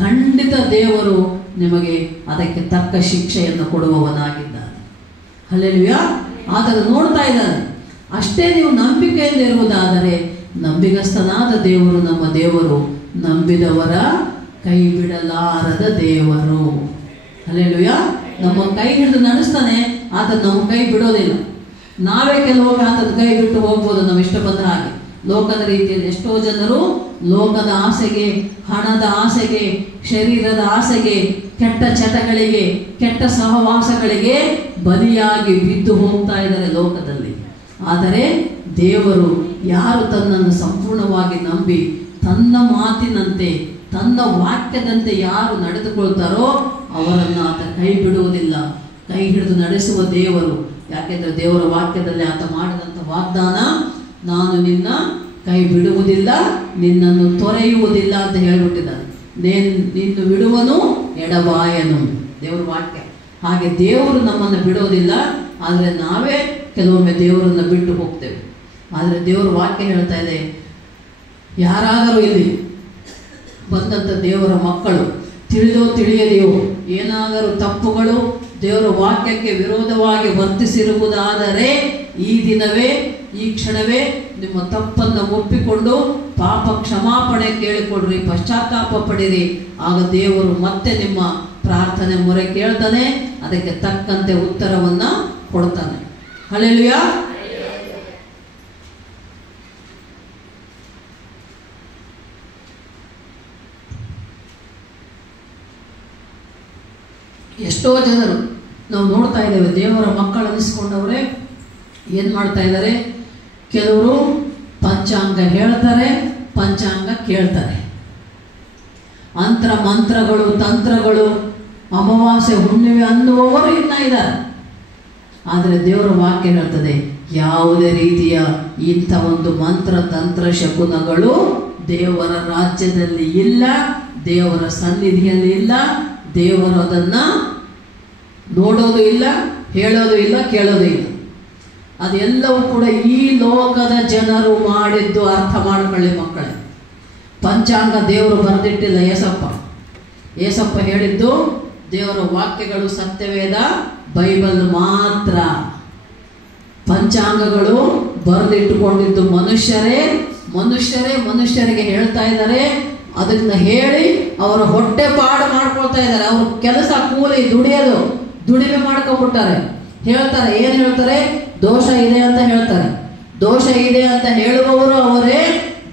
ಖಂಡಿತ ದೇವರು ನಿಮಗೆ ಅದಕ್ಕೆ ತಕ್ಕ ಶಿಕ್ಷೆಯನ್ನು ಕೊಡುವವನಾಗಿದ್ದಾನೆ. ಹಲ್ಲೆಲೂಯಾ. ಆದರೆ ನೋಡ್ತಾ ಇದ್ದಾನೆ. ಅಷ್ಟೇ ನೀವು ನಂಬಿಕೆಯಿಂದ ಇರುವುದಾದರೆ, ನಂಬಿಗಸ್ತನಾದ ದೇವರು ನಮ್ಮ ದೇವರು, ನಂಬಿದವರ ಕೈ ಬಿಡಲಾರದ ದೇವರು. ಹಲ್ಲೆಲೂಯಾ. ನಮ್ಮ ಕೈ ಹಿಡಿದು ನಡೆಸ್ತಾನೆ, ಆತ ನಮ್ಮ ಕೈ ಬಿಡೋದಿಲ್ಲ. ನಾವೇ ಕೆಲವೊಮ್ಮೆ ಆತನ ಕೈ ಬಿಟ್ಟು ಹೋಗ್ಬೋದು, ನಾವು ಇಷ್ಟ ಬಂದ ಹಾಗೆ. ಲೋಕದ ರೀತಿಯಲ್ಲಿ ಎಷ್ಟೋ ಜನರು ಲೋಕದ ಆಸೆಗೆ, ಹಣದ ಆಸೆಗೆ, ಶರೀರದ ಆಸೆಗೆ, ಕೆಟ್ಟ ಚಟಗಳಿಗೆ, ಕೆಟ್ಟ ಸಹವಾಸಗಳಿಗೆ ಬಲಿಯಾಗಿ ಬಿದ್ದು ಹೋಗ್ತಾ ಇದ್ದಾರೆ ಲೋಕದಲ್ಲಿ. ಆದರೆ ದೇವರು ಯಾರು ತನ್ನನ್ನು ಸಂಪೂರ್ಣವಾಗಿ ನಂಬಿ ತನ್ನ ಮಾತಿನಂತೆ, ತನ್ನ ವಾಕ್ಯದಂತೆ ಯಾರು ನಡೆದುಕೊಳ್ತಾರೋ ಅವರನ್ನು ಆತ ಕೈ ಬಿಡುವುದಿಲ್ಲ, ಕೈ ಹಿಡಿದು ನಡೆಸುವ ದೇವರು. ಯಾಕೆಂದ್ರೆ ದೇವರ ವಾಕ್ಯದಲ್ಲಿ ಆತ ಮಾಡಿದಂಥ ವಾಗ್ದಾನ, ನಾನು ನಿನ್ನ ಕೈ ಬಿಡುವುದಿಲ್ಲ, ನಿನ್ನನ್ನು ತೊರೆಯುವುದಿಲ್ಲ ಅಂತ ಹೇಳ್ಬಿಟ್ಟಿದ್ದಾನೆ. ನಿನ್ನು ಬಿಡುವನು ಎಡಬಾಯನು, ದೇವರ ವಾಕ್ಯ. ಹಾಗೆ ದೇವರು ನಮ್ಮನ್ನು ಬಿಡೋದಿಲ್ಲ, ಆದರೆ ನಾವೇ ಕೆಲವೊಮ್ಮೆ ದೇವರನ್ನು ಬಿಟ್ಟು ಹೋಗ್ತೇವೆ. ಆದರೆ ದೇವರ ವಾಕ್ಯ ಹೇಳ್ತಾ ಇದೆ, ಯಾರಾದರೂ ಇಲ್ಲಿ ಬಂದಂಥ ದೇವರ ಮಕ್ಕಳು ತಿಳಿಯದೆಯೋ ಏನಾದರೂ ತಪ್ಪುಗಳು ದೇವರ ವಾಕ್ಯಕ್ಕೆ ವಿರೋಧವಾಗಿ ವರ್ತಿಸಿರುವುದಾದರೆ ಈ ದಿನವೇ, ಈ ಕ್ಷಣವೇ ನಿಮ್ಮ ತಪ್ಪನ್ನು ಒಪ್ಪಿಕೊಂಡು ಪಾಪ ಕ್ಷಮಾಪಣೆ ಕೇಳಿಕೊಡ್ರಿ, ಪಶ್ಚಾತ್ತಾಪ ಪಡಿರಿ. ಆಗ ದೇವರು ಮತ್ತೆ ನಿಮ್ಮ ಪ್ರಾರ್ಥನೆ ಮೊರೆ ಕೇಳ್ತಾನೆ, ಅದಕ್ಕೆ ತಕ್ಕಂತೆ ಉತ್ತರವನ್ನ ಕೊಡ್ತಾನೆ. ಹಲ್ಲೆಲೂಯಾ. ಎಷ್ಟೋ ಜನರು ನಾವು ನೋಡ್ತಾ ಇದ್ದೇವೆ, ದೇವರ ಮಕ್ಕಳು ಅನಿಸ್ಕೊಂಡವ್ರೆ ಏನು ಮಾಡ್ತಾ ಇದ್ದಾರೆ, ಕೆಲವರು ಪಂಚಾಂಗ ಹೇಳ್ತಾರೆ, ಪಂಚಾಂಗ ಕೇಳ್ತಾರೆ. ಮಂತ್ರಗಳು, ತಂತ್ರಗಳು, ಅಮಾವಾಸ್ಯೆ, ಹುಣ್ಣಿಮೆ ಅನ್ನುವವರು ಇನ್ನ ಇದ್ದಾರೆ. ಆದರೆ ದೇವರ ವಾಕ್ಯ ಹೇಳ್ತದೆ, ಯಾವುದೇ ರೀತಿಯ ಇಂಥ ಒಂದು ಮಂತ್ರ, ತಂತ್ರ, ಶಕುನಗಳು ದೇವರ ರಾಜ್ಯದಲ್ಲಿ ಇಲ್ಲ, ದೇವರ ಸನ್ನಿಧಿಯಲ್ಲಿ ಇಲ್ಲ. ದೇವರು ಅದನ್ನ ನೋಡೋದು ಇಲ್ಲ, ಹೇಳೋದು ಇಲ್ಲ, ಕೇಳೋದು ಇಲ್ಲ. ಅದೆಲ್ಲವೂ ಕೂಡ ಈ ಲೋಕದ ಜನರು ಮಾಡಿದ್ದು. ಅರ್ಥ ಮಾಡ್ಕೊಳ್ಳಿ ಮಕ್ಕಳೇ. ಪಂಚಾಂಗ ದೇವರು ಬರೆದಿಟ್ಟಿಲ್ಲ. ಏಸಪ್ಪ ಹೇಳಿದ್ದು ದೇವರ ವಾಕ್ಯಗಳು, ಸತ್ಯವೇದ, ಬೈಬಲ್ ಮಾತ್ರ. ಪಂಚಾಂಗಗಳು ಬರೆದಿಟ್ಟುಕೊಂಡಿದ್ದು ಮನುಷ್ಯರಿಗೆ ಹೇಳ್ತಾ ಇದ್ದಾರೆ. ಅದನ್ನ ಹೇಳಿ ಅವರ ಹೊಟ್ಟೆ ಪಾಡು ಮಾಡ್ಕೊಳ್ತಾ ಇದ್ದಾರೆ. ಅವ್ರ ಕೆಲಸ, ಕೂಲಿ, ದುಡಿಮೆ ಮಾಡ್ಕೊಂಡ್ಬಿಟ್ಟಾರೆ. ಹೇಳ್ತಾರೆ, ಏನು ಹೇಳ್ತಾರೆ, ದೋಷ ಇದೆ ಅಂತ ಹೇಳ್ತಾರೆ. ದೋಷ ಇದೆ ಅಂತ ಹೇಳುವವರು ಅವರೇ,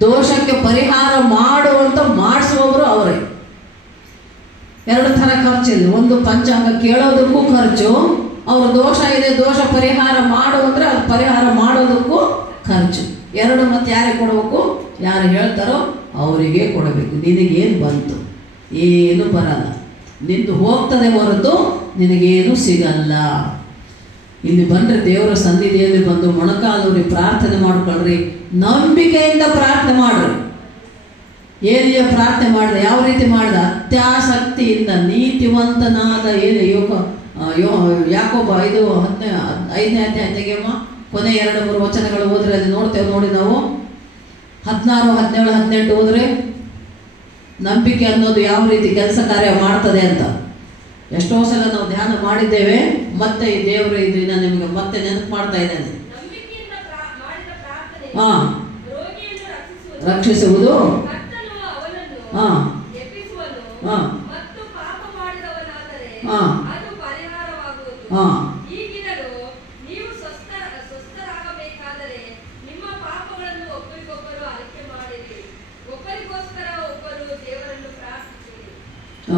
ದೋಷಕ್ಕೆ ಪರಿಹಾರ ಮಾಡುವಂತ ಮಾಡಿಸುವವರು ಅವರೇ. ಎರಡು ಥರ ಖರ್ಚಿಲ್ಲ. ಒಂದು ಪಂಚಾಂಗ ಕೇಳೋದಕ್ಕೂ ಖರ್ಚು, ಅವ್ರ ದೋಷ ಇದೆ ದೋಷ ಪರಿಹಾರ ಮಾಡು ಅಂದರೆ ಅದು ಪರಿಹಾರ ಮಾಡೋದಕ್ಕೂ ಖರ್ಚು. ಎರಡು ಮತ್ತೆ ಯಾರಿಗೆ ಕೊಡಬೇಕು? ಯಾರು ಹೇಳ್ತಾರೋ ಅವರಿಗೆ ಕೊಡಬೇಕು. ನಿನಗೇನು ಬಂತು? ಏನು ಬರಲ್ಲ, ನಿಂದು ಹೋಗ್ತದೆ ಹೊರತು ನಿನಗೇನು ಸಿಗಲ್ಲ. ಇಲ್ಲಿ ಬಂದರೆ ದೇವರ ಸನ್ನಿಧಿಯಲ್ಲಿ ಬಂದು ಮೊಣಕಾಲೂರಿ ಪ್ರಾರ್ಥನೆ ಮಾಡ್ಕೊಳ್ರಿ, ನಂಬಿಕೆಯಿಂದ ಪ್ರಾರ್ಥನೆ ಮಾಡ್ರಿ. ಏಲಿಯ ಪ್ರಾರ್ಥನೆ ಮಾಡಿದ ಯಾವ ರೀತಿ ಮಾಡಿದ? ಅತ್ಯಾಸಕ್ತಿಯಿಂದ ನೀತಿವಂತನಾದ ಯಾಕೋಬ 5ನೇ ಅಧ್ಯಾಯ ತೆಗೆಯಮ್ಮ, ಕೊನೆ 2-3 ವಚನಗಳು ಓದ್ರೆ ಅಲ್ಲಿ ನೋಡ್ತೇವೆ ನೋಡಿ ನಾವು. 16, 17, 18 ಓದ್ರೆ ನಂಬಿಕೆ ಅನ್ನೋದು ಯಾವ ರೀತಿ ಕೆಲಸ ಕಾರ್ಯ ಮಾಡ್ತದೆ ಅಂತ ಎಷ್ಟೋ ಸಲ ನಾವು ಧ್ಯಾನ ಮಾಡಿದ್ದೇವೆ. ಮತ್ತೆ ಈ ದೇವರು ಇದನ್ನ ನಿಮಗೆ ಮತ್ತೆ ನೆನಪು ಮಾಡ್ತಾ ಇದ್ದೇನೆ. ರಕ್ಷಿಸುವುದು,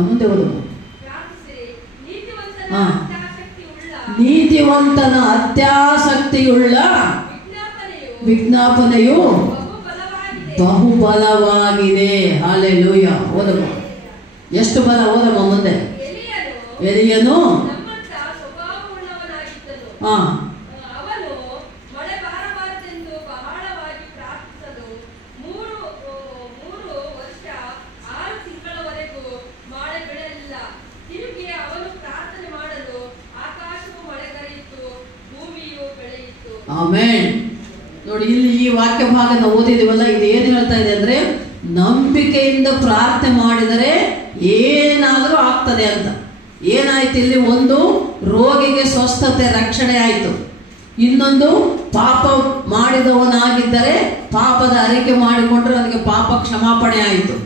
ಮುಂದೆ ಓದು. ನೀತಿವಂತನ ಅತ್ಯಾಸಕ್ತಿಯುಳ್ಳ ವಿಜ್ಞಾಪನೆಯು ಬಹುಬಲವಾಗಿದೆ. ಹಲ್ಲೆಲೂಯಾ. ಓದಮ್ಮ, ಎಷ್ಟು ಬಲ? ಓದಮ್ಮ ಮುಂದೆ. ಎಲಿಯನು ಆಮೆನ್. ನೋಡಿ, ಇಲ್ಲಿ ಈ ವಾಕ್ಯ ಭಾಗ ನಾವು ಓದಿದೀವಲ್ಲ, ಇದು ಏನು ಹೇಳ್ತಾ ಇದೆ ಅಂದ್ರೆ ನಂಬಿಕೆಯಿಂದ ಪ್ರಾರ್ಥನೆ ಮಾಡಿದರೆ ಏನಾದರೂ ಆಗ್ತದೆ ಅಂತ. ಏನಾಯ್ತು ಇಲ್ಲಿ? ಒಂದು, ರೋಗಿಗೆ ಸ್ವಸ್ಥತೆ ರಕ್ಷಣೆ ಆಯಿತು. ಇನ್ನೊಂದು, ಪಾಪ ಮಾಡಿದವನಾಗಿದ್ದರೆ ಪಾಪದ ಅರಿಕೆ ಮಾಡಿಕೊಂಡ್ರೆ ಅದಕ್ಕೆ ಪಾಪ ಕ್ಷಮಾಪಣೆ ಆಯಿತು.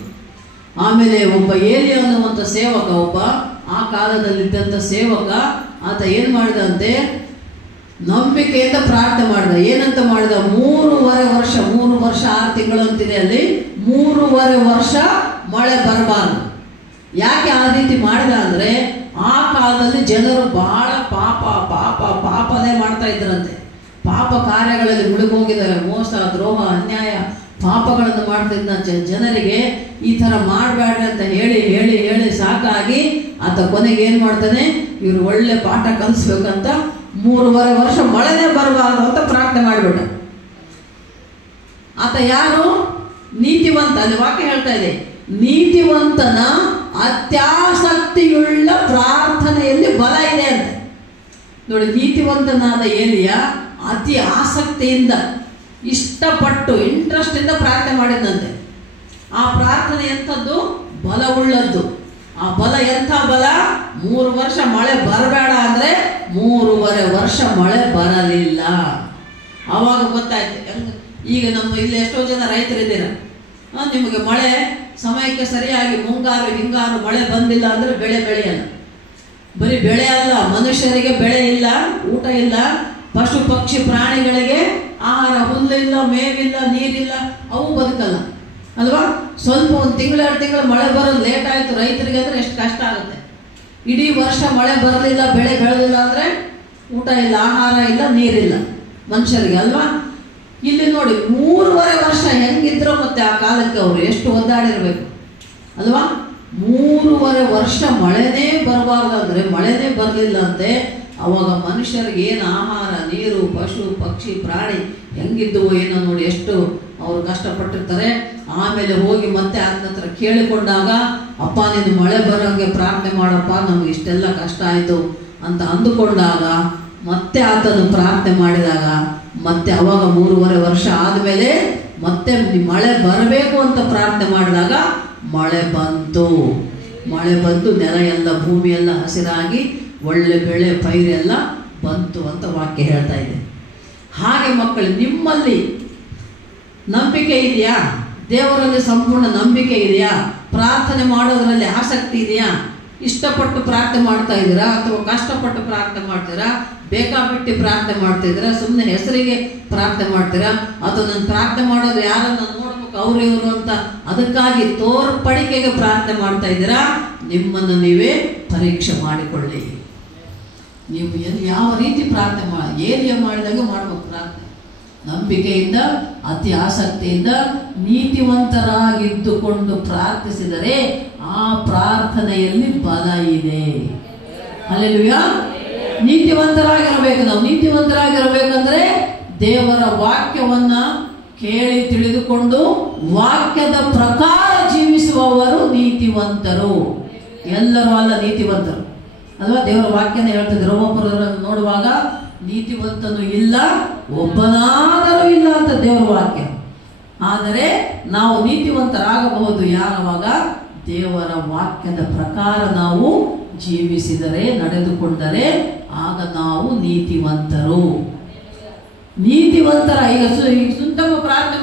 ಆಮೇಲೆ ಒಬ್ಬ ಏಲಿಯ ಅನ್ನುವಂಥ ಸೇವಕ, ಒಬ್ಬ ಆ ಕಾಲದಲ್ಲಿದ್ದಂಥ ಸೇವಕ, ಆತ ಏನು ಮಾಡಿದಂತೆ? ನಂಬಿಕೆಯಿಂದ ಪ್ರಾರ್ಥನೆ ಮಾಡಿದ. ಏನಂತ ಮಾಡಿದ? 3.5 ವರ್ಷ, 3 ವರ್ಷ 6 ತಿಂಗಳು ಅಂತಿದೆ ಅಲ್ಲಿ, 3.5 ವರ್ಷ ಮಳೆ ಬರಬಾರ್ದು. ಯಾಕೆ ಆ ರೀತಿ ಮಾಡಿದ ಅಂದರೆ ಆ ಕಾಲದಲ್ಲಿ ಜನರು ಬಹಳ ಪಾಪನೇ ಮಾಡ್ತಾ ಇದ್ರಂತೆ. ಪಾಪ ಕಾರ್ಯಗಳಲ್ಲಿ ಮುಳುಗೋಗಿದ್ದಾರೆ. ಮೋಸ, ದ್ರೋಹ, ಅನ್ಯಾಯ, ಪಾಪಗಳನ್ನು ಮಾಡ್ತಿದ್ದ ಜನರಿಗೆ ಈ ಥರ ಮಾಡಬೇಡ್ರಿ ಅಂತ ಹೇಳಿ ಹೇಳಿ ಹೇಳಿ ಸಾಕಾಗಿ ಆತ ಕೊನೆಗೆ ಏನು ಮಾಡ್ತಾನೆ? ಇವರು ಒಳ್ಳೆ ಪಾಠ ಕಲಿಸ್ಬೇಕಂತ 3.5 ವರ್ಷ ಮಳೆನೇ ಬರಬಾರ್ದು ಅಂತ ಪ್ರಾರ್ಥನೆ ಮಾಡಿಬಿಟ್ಟ. ಆತ ಯಾರು? ನೀತಿವಂತ. ಅಲ್ಲಿ ವಾಕ್ಯ ಹೇಳ್ತಾ ಇದೆ, ನೀತಿವಂತನ ಅತ್ಯಾಸಕ್ತಿಯುಳ್ಳ ಪ್ರಾರ್ಥನೆಯಲ್ಲಿ ಬಲ ಇದೆ ಅಂತ. ನೋಡಿ, ನೀತಿವಂತನಾದ ಏಲಿಯ ಅತಿ ಆಸಕ್ತಿಯಿಂದ, ಇಷ್ಟಪಟ್ಟು, ಇಂಟ್ರೆಸ್ಟ್ ಇಂದ ಪ್ರಾರ್ಥನೆ ಮಾಡಿದಂತೆ. ಆ ಪ್ರಾರ್ಥನೆ ಎಂಥದ್ದು? ಬಲವುಳ್ಳದ್ದು. ಆ ಬಲ ಎಂಥ ಬಲ? 3 ವರ್ಷ ಮಳೆ ಬರಬೇಡ ಅಂದ್ರೆ 3.5 ವರ್ಷ ಮಳೆ ಬರಲಿಲ್ಲ. ಆವಾಗ ಗೊತ್ತಾಯ್ತು. ಈಗ ನಮ್ಮ ಇಲ್ಲಿ ಎಷ್ಟೋ ಜನ ರೈತರಿದ್ದೀರ, ನಿಮಗೆ ಮಳೆ ಸಮಯಕ್ಕೆ ಸರಿಯಾಗಿ ಮುಂಗಾರು ಹಿಂಗಾರು ಮಳೆ ಬಂದಿಲ್ಲ ಅಂದ್ರೆ ಬೆಳೆ ಬೆಳೆಯಲ್ಲ. ಬರೀ ಬೆಳೆ ಅಲ್ಲ, ಮನುಷ್ಯರಿಗೆ ಬೆಳೆ ಇಲ್ಲ, ಊಟ ಇಲ್ಲ, ಪಶು ಪಕ್ಷಿ ಪ್ರಾಣಿಗಳಿಗೆ ಆಹಾರ, ಹುಲ್ಲಿಲ್ಲ, ಮೇವಿಲ್ಲ, ನೀರಿಲ್ಲ, ಅವು ಬದುಕಲ್ಲ ಅಲ್ವಾ? ಸ್ವಲ್ಪ 1 ತಿಂಗಳು 2 ತಿಂಗಳು ಮಳೆ ಬರೋದು ಲೇಟ್ ಆಯಿತು ರೈತರಿಗೆ ಅಂದರೆ ಎಷ್ಟು ಕಷ್ಟ ಆಗುತ್ತೆ. ಇಡೀ ವರ್ಷ ಮಳೆ ಬರಲಿಲ್ಲ, ಬೆಳೆ ಬೆಳೆದಿಲ್ಲ ಅಂದರೆ ಊಟ ಇಲ್ಲ, ಆಹಾರ ಇಲ್ಲ, ನೀರಿಲ್ಲ ಮನುಷ್ಯರಿಗೆ ಅಲ್ವಾ? ಇಲ್ಲಿ ನೋಡಿ, 3.5 ವರ್ಷ ಹೆಂಗಿದ್ರು ಮತ್ತೆ ಆ ಕಾಲಕ್ಕೆ ಅವರು ಎಷ್ಟು ಒದ್ದಾಡಿರ್ಬೇಕು ಅಲ್ವಾ? 3.5 ವರ್ಷ ಮಳೆನೇ ಬರಬಾರ್ದು ಅಂದರೆ ಮಳೆನೇ ಬರಲಿಲ್ಲ ಅಂತೆ. ಅವಾಗ ಮನುಷ್ಯರಿಗೆ ಏನು ಆಹಾರ, ನೀರು, ಪಶು ಪಕ್ಷಿ ಪ್ರಾಣಿ ಹೆಂಗಿದ್ದವು ಏನೋ ನೋಡಿ, ಎಷ್ಟು ಅವರು ಕಷ್ಟಪಟ್ಟಿರ್ತಾರೆ. ಆಮೇಲೆ ಹೋಗಿ ಮತ್ತೆ ಆತನ ಹತ್ರ ಕೇಳಿಕೊಂಡಾಗ, ಅಪ್ಪ ನೀನು ಮಳೆ ಬರೋಂಗೆ ಪ್ರಾರ್ಥನೆ ಮಾಡಪ್ಪ, ನಮ್ಗೆ ಇಷ್ಟೆಲ್ಲ ಕಷ್ಟ ಆಯಿತು ಅಂತ ಅಂದುಕೊಂಡಾಗ ಮತ್ತೆ ಆತನು ಪ್ರಾರ್ಥನೆ ಮಾಡಿದಾಗ ಮತ್ತೆ ಅವಾಗ 3.5 ವರ್ಷ ಆದಮೇಲೆ ಮತ್ತೆ ಮಳೆ ಬರಬೇಕು ಅಂತ ಪ್ರಾರ್ಥನೆ ಮಾಡಿದಾಗ ಮಳೆ ಬಂತು. ಮಳೆ ಬಂದು ನೆಲ ಎಲ್ಲ, ಭೂಮಿ ಎಲ್ಲ ಹಸಿರಾಗಿ ಒಳ್ಳೆ ಬೆಳೆ ಪೈರೆಲ್ಲ ಬಂತು ಅಂತ ವಾಕ್ಯ ಹೇಳ್ತಾ ಇದೆ. ಹಾಗೆ ಮಕ್ಕಳು, ನಿಮ್ಮಲ್ಲಿ ನಂಬಿಕೆ ಇದೆಯಾ? ದೇವರಲ್ಲಿ ಸಂಪೂರ್ಣ ನಂಬಿಕೆ ಇದೆಯಾ? ಪ್ರಾರ್ಥನೆ ಮಾಡೋದ್ರಲ್ಲಿ ಆಸಕ್ತಿ ಇದೆಯಾ? ಇಷ್ಟಪಟ್ಟು ಪ್ರಾರ್ಥನೆ ಮಾಡ್ತಾ ಇದ್ದೀರಾ ಅಥವಾ ಕಷ್ಟಪಟ್ಟು ಪ್ರಾರ್ಥನೆ ಮಾಡ್ತೀರಾ? ಬೇಕಾಬಿಟ್ಟು ಪ್ರಾರ್ಥನೆ ಮಾಡ್ತಿದ್ದೀರಾ? ಸುಮ್ಮನೆ ಹೆಸರಿಗೆ ಪ್ರಾರ್ಥನೆ ಮಾಡ್ತೀರಾ? ಅಥವಾ ನಾನು ಪ್ರಾರ್ಥನೆ ಮಾಡೋದು ಯಾರನ್ನ ನೋಡ್ಬೇಕು ಅವ್ರಿವರು ಅಂತ ಅದಕ್ಕಾಗಿ ತೋರ್ಪಡಿಕೆಗೆ ಪ್ರಾರ್ಥನೆ ಮಾಡ್ತಾ ಇದ್ದೀರಾ? ನಿಮ್ಮನ್ನು ನೀವೇ ಪರೀಕ್ಷೆ ಮಾಡಿಕೊಳ್ಳಿ. ನೀವು ಯಾವ ರೀತಿ ಪ್ರಾರ್ಥನೆ ಏರಿಯಾ ಮಾಡಿದಾಗ ಮಾಡ್ಬೇಕು ಪ್ರಾರ್ಥನೆ. ನಂಬಿಕೆಯಿಂದ ಅತಿ ಆಸಕ್ತಿಯಿಂದ ನೀತಿವಂತರಾಗಿದ್ದುಕೊಂಡು ಪ್ರಾರ್ಥಿಸಿದರೆ ಆ ಪ್ರಾರ್ಥನೆಯಲ್ಲಿ ಬಲ ಇದೆ. ಹಲ್ಲೆಲೂಯಾ. ನೀತಿವಂತರಾಗಿರಬೇಕು. ನಾವು ನೀತಿವಂತರಾಗಿರಬೇಕಂದ್ರೆ ದೇವರ ವಾಕ್ಯವನ್ನ ಕೇಳಿ ತಿಳಿದುಕೊಂಡು ವಾಕ್ಯದ ಪ್ರಕಾರ ಜೀವಿಸುವವರು ನೀತಿವಂತರು. ಎಲ್ಲರೂ ಅಲ್ಲ ನೀತಿವಂತರು ಅಲ್ವಾ? ದೇವರ ವಾಕ್ಯನ ಹೇಳ್ತದೆ. ರೋಮಪುರವನ್ನು ನೋಡುವಾಗ ನೀತಿವಂತನು ಇಲ್ಲ, ಒಬ್ಬನಾದರೂ ಇಲ್ಲ ಅಂತ ದೇವರ ವಾಕ್ಯ. ಆದರೆ ನಾವು ನೀತಿವಂತರಾಗಬಹುದು ಯಾವಾಗ ದೇವರ ವಾಕ್ಯದ ಪ್ರಕಾರ ನಾವು ಜೀವಿಸಿದರೆ, ನಡೆದುಕೊಂಡರೆ ಆಗ ನಾವು ನೀತಿವಂತರು. ಈಗ ಸುಂದರ ಪ್ರಾರ್ಥನೆ